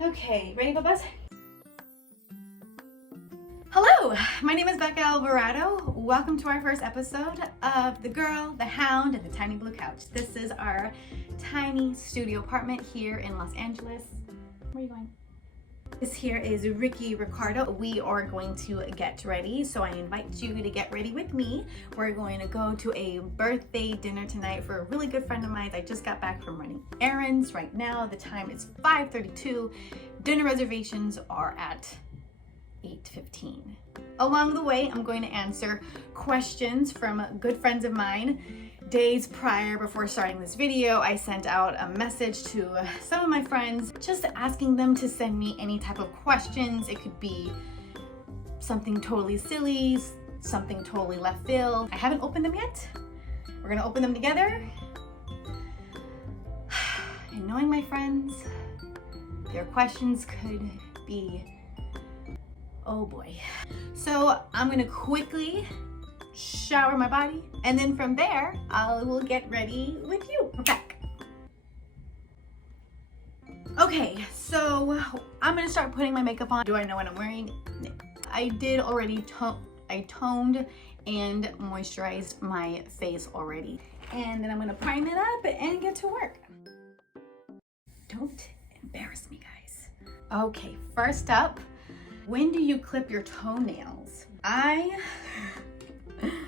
Okay, ready, Bubba's? Hello, my name is Becca Alvarado. Welcome to our first episode of The Girl, the Hound, and the Tiny Blue Couch. This is our tiny studio apartment here in Los Angeles. Where are you going? This here is Ricky Ricardo. We are going to get ready, so I invite you to get ready with me. We're going to go to a birthday dinner tonight for a really good friend of mine. I just got back from running errands right now. The time is 5:32. Dinner reservations are at 8:15. Along the way, I'm going to answer questions from good friends of mine. Days prior, before starting this video, I sent out a message to some of my friends, just asking them to send me any type of questions. It could be something totally silly, something totally left field. I haven't opened them yet. We're gonna open them together. And knowing my friends, their questions could be, oh boy. So I'm gonna quickly shower my body, and then from there I will get ready with you. We're back. Okay, so I'm gonna start putting my makeup on. Do I know what I'm wearing? No. I did already I toned and moisturized my face already, and then I'm gonna prime it up and get to work. Don't embarrass me, guys. Okay, first up, when do you clip your toenails?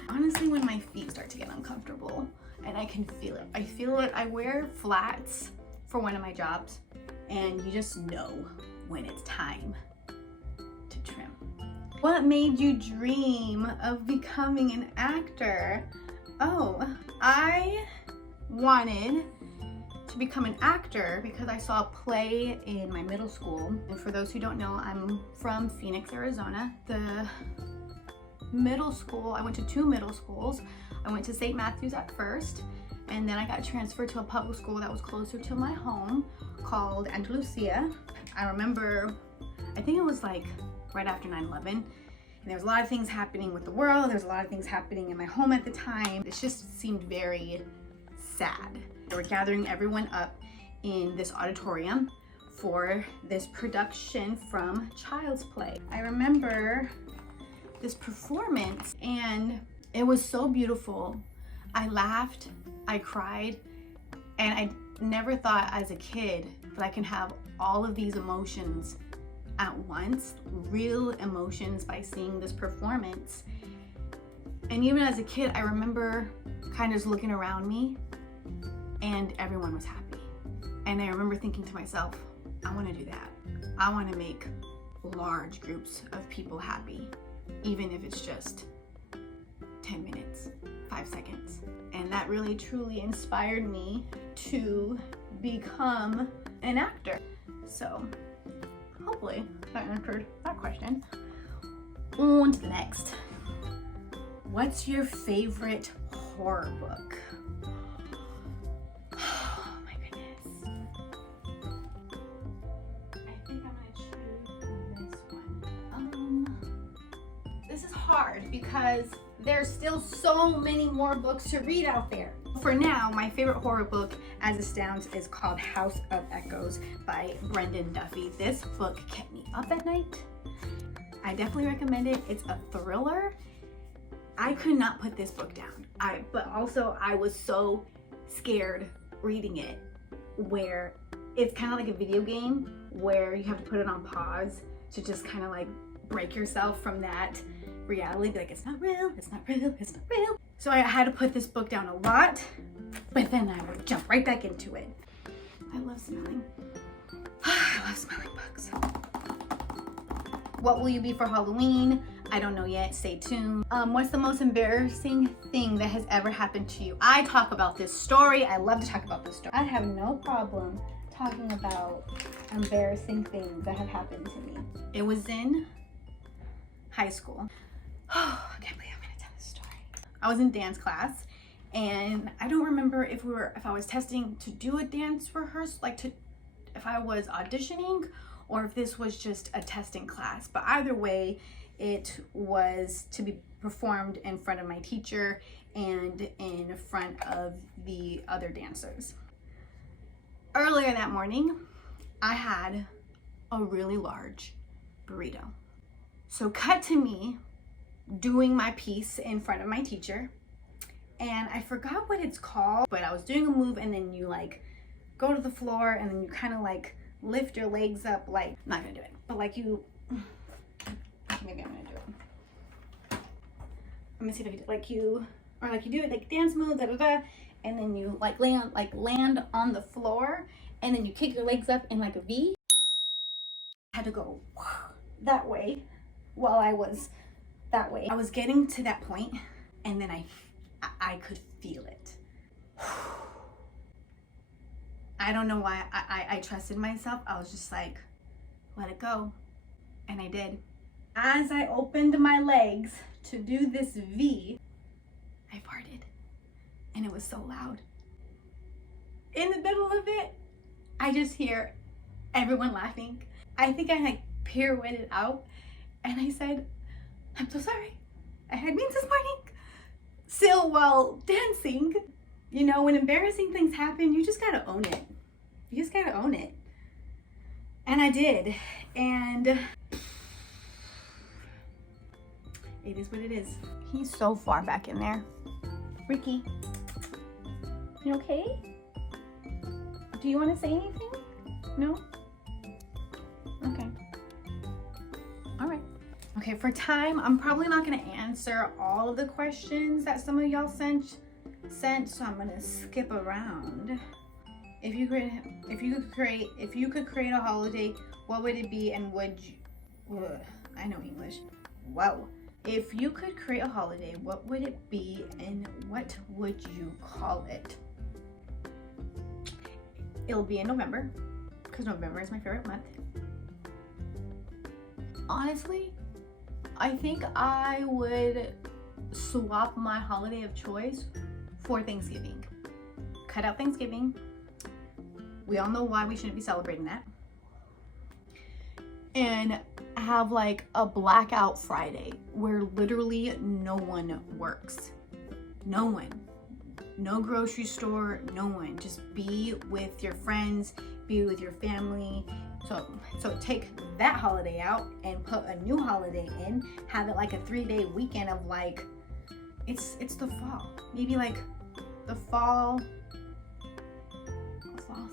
Honestly, when my feet start to get uncomfortable and I can feel it. I feel it. I wear flats for one of my jobs, and you just know when it's time to trim. What made you dream of becoming an actor? Oh, I wanted to become an actor because I saw a play in my middle school. And for those who don't know, I'm from Phoenix, Arizona. The middle school, I went to two middle schools. I went to St. Matthew's at first, and then I got transferred to a public school that was closer to my home called Andalusia. I remember, I think it was like right after 9/11, and there was a lot of things happening with the world. There was a lot of things happening in my home at the time. It just seemed very sad. They were gathering everyone up in this auditorium for this production from Child's Play. I remember this performance, and it was so beautiful. I laughed, I cried, and I never thought as a kid that I can have all of these emotions at once, real emotions, by seeing this performance. And even as a kid, I remember kind of just looking around me and everyone was happy. And I remember thinking to myself, I want to do that. I want to make large groups of people happy, even if it's just 10 minutes, 5 seconds. And that really truly inspired me to become an actor. So hopefully that answered that question. On to the next. What's your favorite horror book? Oh my goodness. I think I'm gonna choose this one. This is hard because there's still so many more books to read out there. For now, my favorite horror book as it stands is called House of Echoes by Brendan Duffy. This book kept me up at night. I definitely recommend it. It's a thriller. I could not put this book down. But also I was so scared reading it, where it's kind of like a video game where you have to put it on pause to just kind of like break yourself from that reality. Be like, it's not real, it's not real, it's not real. So I had to put this book down a lot, but then I would jump right back into it. I love smelling. I love smelling books. What will you be for Halloween? I don't know yet, stay tuned. What's the most embarrassing thing that has ever happened to you? I talk about this story. I love to talk about this story. I have no problem talking about embarrassing things that have happened to me. It was in high school. Oh, I can't believe I'm gonna tell this story. I was in dance class, and I don't remember if I was testing to do a dance rehearsal, if I was auditioning, or if this was just a testing class. But either way, it was to be performed in front of my teacher and in front of the other dancers. Earlier that morning, I had a really large burrito. So cut to me doing my piece in front of my teacher, and I forgot what it's called, but I was doing a move, and then you like go to the floor, and then you kind of like lift your legs up, like, I'm not gonna do it, but like you, maybe I'm gonna do it. I'm gonna see if I can do it. Like you, or like you do it like dance move, da da da, and then you like land on the floor, and then you kick your legs up in like a V. I had to go that way while I was that way. I was getting to that point, and then I could feel it. I don't know why I trusted myself. I was just like, let it go. And I did. As I opened my legs to do this V, I farted. And it was so loud. In the middle of it, I just hear everyone laughing. I think I like pirouetted out, and I said, I'm so sorry. I had beans this morning. Still while dancing. You know, when embarrassing things happen, you just gotta own it. You just gotta own it. And I did. And it is what it is. He's so far back in there. Ricky, you okay? Do you want to say anything? No? Okay. All right. Okay, for time, I'm probably not gonna answer all of the questions that some of y'all sent, so I'm gonna skip around. If you could create a holiday, what would it be, and would you, I know English. Wow. If you could create a holiday, what would it be, and what would you call it? It'll be in November, because November is my favorite month. Honestly, I think I would swap my holiday of choice for Thanksgiving. Cut out Thanksgiving. We all know why we shouldn't be celebrating that. And have like a blackout Friday where literally no one works. No one. No grocery store, no one. Just be with your friends, be with your family. So take that holiday out and put a new holiday in. Have it like a 3-day weekend of like, it's the fall. Maybe like the fall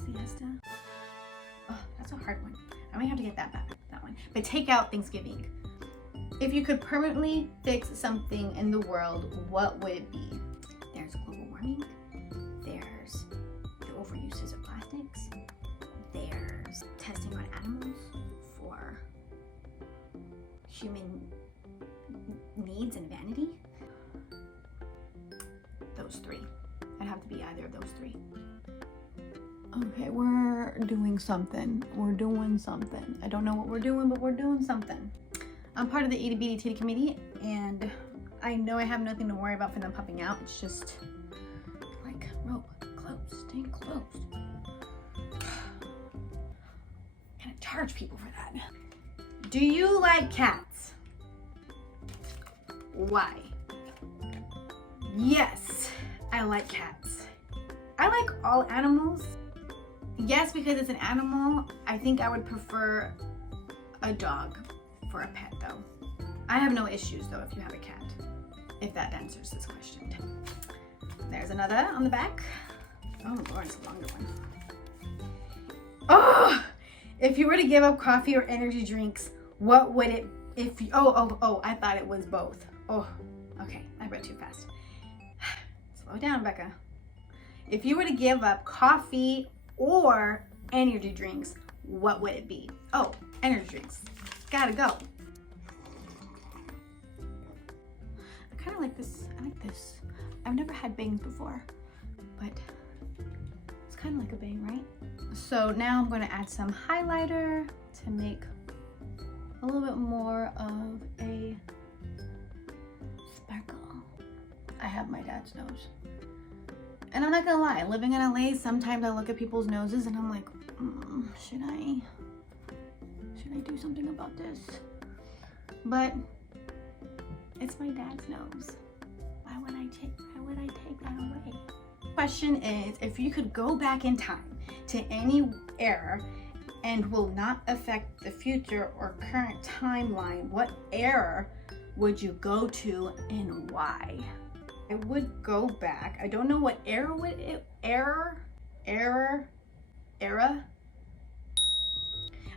siesta. Oh, that's a hard one. I might have to get that one. But take out Thanksgiving. If you could permanently fix something in the world, what would it be? There's global warming. There's the overuses of plastics. There's testing on animals for human needs and vanity. Those three. I'd have to be either of those three. Okay, we're doing something. I don't know what we're doing, but we're doing something. I'm part of the Itty Bitty Titty Committee, and I know I have nothing to worry about for them popping out. It's just like rope, close, stay closed. Gonna charge people for that. Do you like cats? Why? Yes, I like cats. I like all animals. Yes, because it's an animal. I think I would prefer a dog for a pet though. I have no issues though if you have a cat, if that answers this question. There's another on the back. Oh Lord, it's a longer one. Oh, if you were to give up coffee or energy drinks, what would it, if you, oh, I thought it was both. Oh, okay, I read too fast. Slow down, Becca. If you were to give up coffee or energy drinks, what would it be? Oh, energy drinks. Gotta go. I kind of like this. I like this. I've never had bangs before, but it's kind of like a bang, right? So now I'm going to add some highlighter to make a little bit more of a sparkle. I have my dad's nose. And I'm not gonna lie, living in LA, sometimes I look at people's noses and I'm like, should I do something about this? But it's my dad's nose. Why would I take that away? Question is, if you could go back in time to any era and will not affect the future or current timeline, what era would you go to and why? I would go back. I don't know what era would it, era? I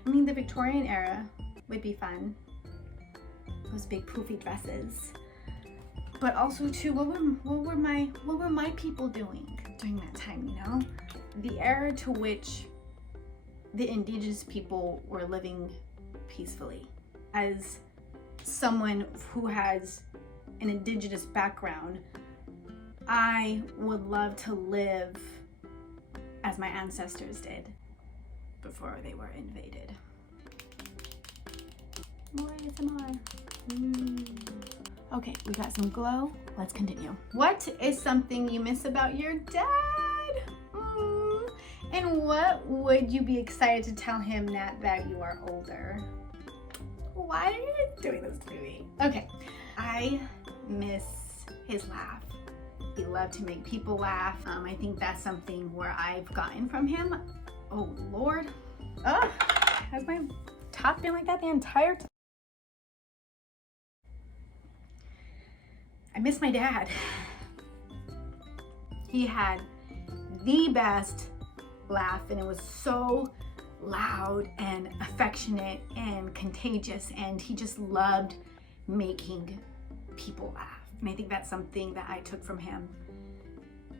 mean, the Victorian era would be fun. Those big poofy dresses. But also too, what were my people doing during that time, you know? The era to which the indigenous people were living peacefully. As someone who has an indigenous background, I would love to live as my ancestors did before they were invaded. More ASMR. Okay, we got some glow. Let's continue. What is something you miss about your dad? And what would you be excited to tell him now that you are older? Why are you doing this to me? Okay, I miss his laugh. He loved to make people laugh. I think that's something where I've gotten from him. Oh Lord. Has my top been like that the entire time? I miss my dad. He had the best laugh, and it was so loud and affectionate and contagious, and he just loved making people laugh. And I think that's something that I took from him,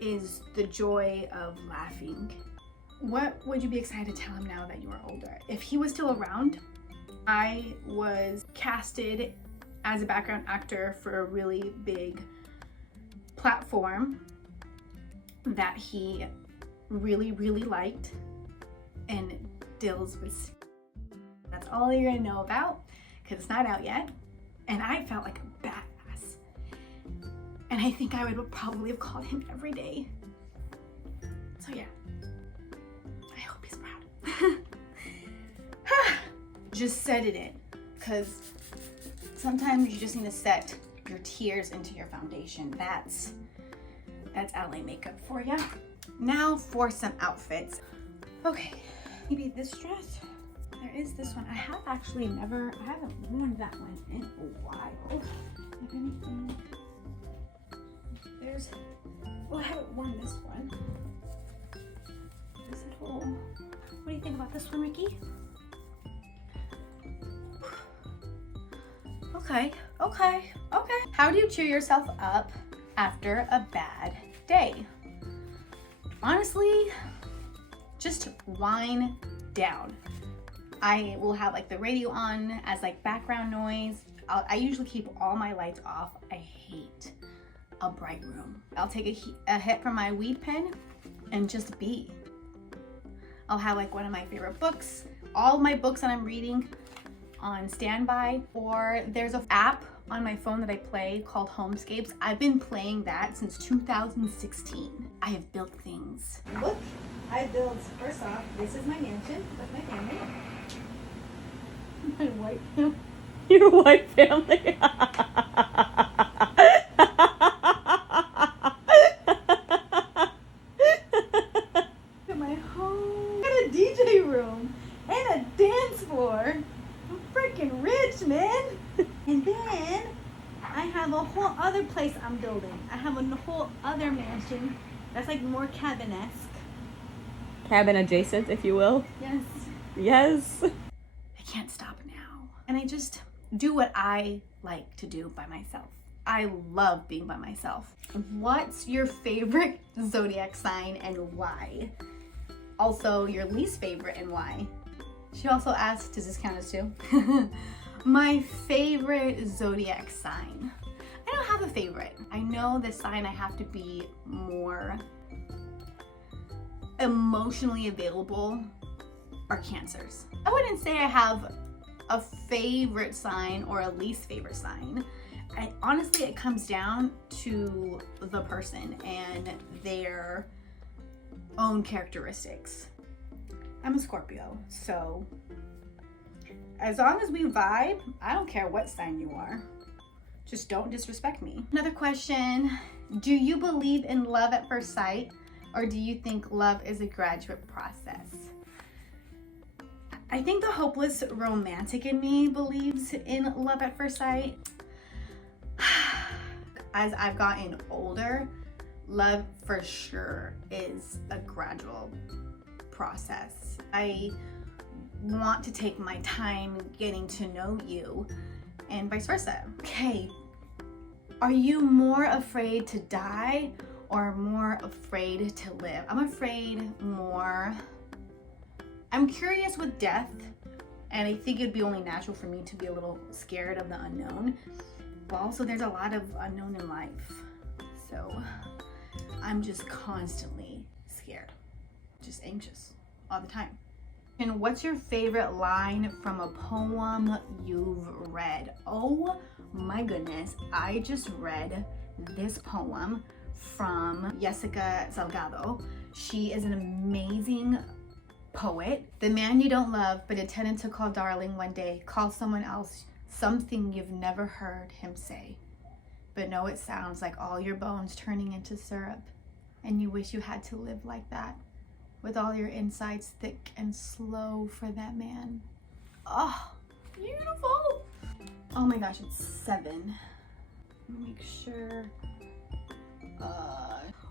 is the joy of laughing. What would you be excited to tell him now that you are older? If he was still around, I was casted as a background actor for a really big platform that he really, really liked, and Dills was, that's all you're gonna know about, because it's not out yet. And I felt like a badass. And I think I would probably have called him every day. So yeah, I hope he's proud. Just set it in, because sometimes you just need to set your tears into your foundation. That's LA makeup for you. Now for some outfits. Okay, maybe this dress. There is this one. I haven't worn that one in a while. If anything, I haven't worn this one. What do you think about this one, Ricky? Okay. How do you cheer yourself up after a bad day? Honestly, just wind down. I will have like the radio on as like background noise. I usually keep all my lights off. I hate a bright room. I'll take a hit from my weed pen and just be. I'll have like one of my favorite books, all of my books that I'm reading on standby, or there's an app on my phone that I play called Homescapes. I've been playing that since 2016. I have built things. Look, I built, first off, this is my mansion with my family. My white family. Your white family. My home. Got a DJ room and a dance floor. I'm freaking rich, man. And then I have a whole other place I'm building. I have a whole other mansion that's like more cabin-esque. Cabin adjacent, if you will. Yes. Yes. I can't stop now. And I just do what I like to do by myself. I love being by myself. What's your favorite zodiac sign and why? Also, your least favorite and why? She also asked, does this count as two? My favorite zodiac sign. I don't have a favorite. I know the sign I have to be more emotionally available are Cancers. I wouldn't say I have a favorite sign or a least favorite sign. Honestly, it comes down to the person and their own characteristics. I'm a Scorpio, so as long as we vibe, I don't care what sign you are. Just don't disrespect me. Another question, do you believe in love at first sight, or do you think love is a graduate process? I think the hopeless romantic in me believes in love at first sight. As I've gotten older, love for sure is a gradual process. I want to take my time getting to know you and vice versa. Okay, are you more afraid to die or more afraid to live? I'm afraid more. I'm curious with death, and I think it'd be only natural for me to be a little scared of the unknown. But also there's a lot of unknown in life. So I'm just constantly scared, just anxious all the time. And what's your favorite line from a poem you've read? Oh my goodness, I just read this poem from Yesika Salgado. She is an amazing poet. The man you don't love but intended to call darling one day, call someone else something you've never heard him say. But no, it sounds like all your bones turning into syrup, and you wish you had to live like that, with all your insides thick and slow for that man. Oh, beautiful. Oh my gosh, it's 7. Make sure.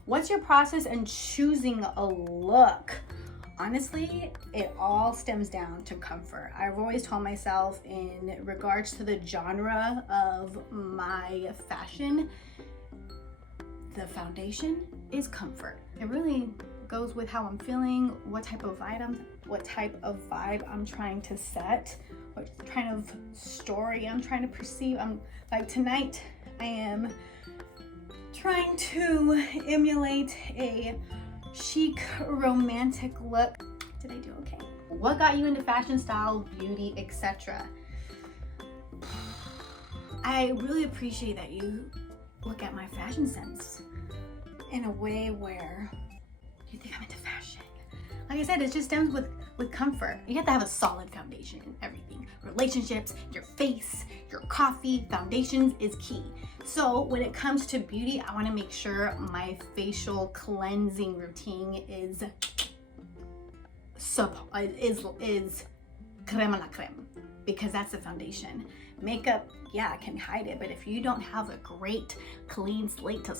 What's your process in choosing a look? Honestly, it all stems down to comfort. I've always told myself in regards to the genre of my fashion, the foundation is comfort. It really goes with how I'm feeling, what type of vibe I'm trying to set, what kind of story I'm trying to perceive. I'm like tonight, I am trying to emulate a chic, romantic look. Did I do okay? What got you into fashion, style, beauty, etc.? I really appreciate that you look at my fashion sense in a way where you think I'm into fashion. Like I said, it just stems with comfort. You have to have a solid foundation in everything. Relationships, your face, your coffee, foundations is key. So when it comes to beauty, I want to make sure my facial cleansing routine is creme la creme, because that's the foundation. Makeup, yeah, can hide it, but if you don't have a great clean slate to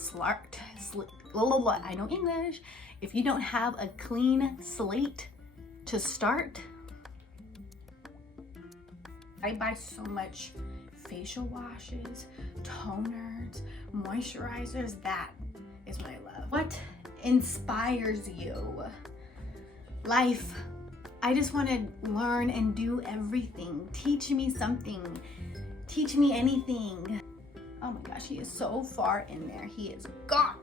I know English. If you don't have a clean slate to start, I buy so much facial washes, toners, moisturizers. That is what I love. What inspires you? Life. I just want to learn and do everything. Teach me something. Teach me anything. Oh my gosh, he is so far in there. He is gone.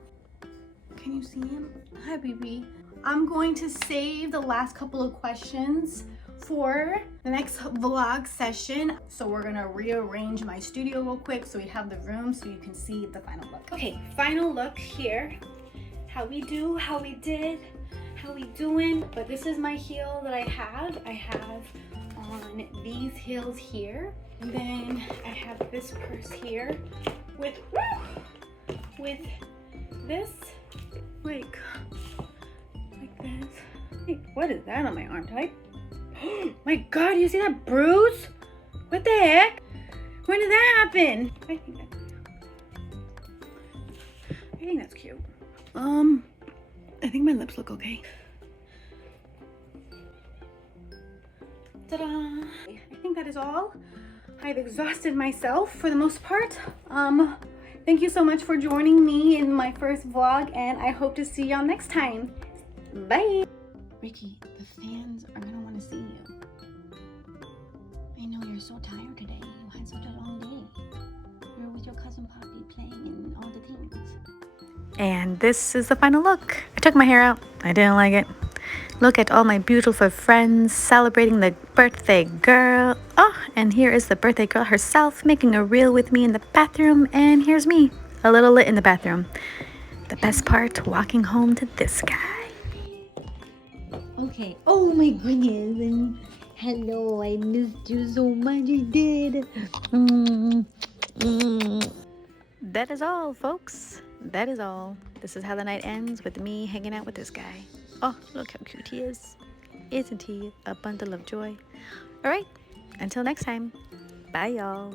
Can you see him? Hi, baby. I'm going to save the last couple of questions for the next vlog session. So we're gonna rearrange my studio real quick so we have the room so you can see the final look. Okay, final look here. How we do, how we did, how we doing. But this is my heel that I have. I have on these heels here. And then I have this purse here with this, like this. Hey, what is that on my arm type? My God, you see that bruise? What the heck? When did that happen? I think that's cute. I think my lips look okay. Ta-da! I think that is all. I've exhausted myself for the most part. Thank you so much for joining me in my first vlog, and I hope to see y'all next time. Bye! Ricky, the fans are gonna want to see you. I know you're so tired today. You had such a long day. You're with your cousin Poppy playing and all the things. And this is the final look. I took my hair out. I didn't like it. Look at all my beautiful friends celebrating the birthday girl. Oh, and here is the birthday girl herself making a reel with me in the bathroom. And here's me, a little lit in the bathroom. The best part, walking home to this guy. Okay. Oh my goodness. And hello, I missed you so much. I did. That is all, folks. That is all. This is how the night ends with me hanging out with this guy. Oh, look how cute he is. Isn't he a bundle of joy? All right, until next time. Bye, y'all.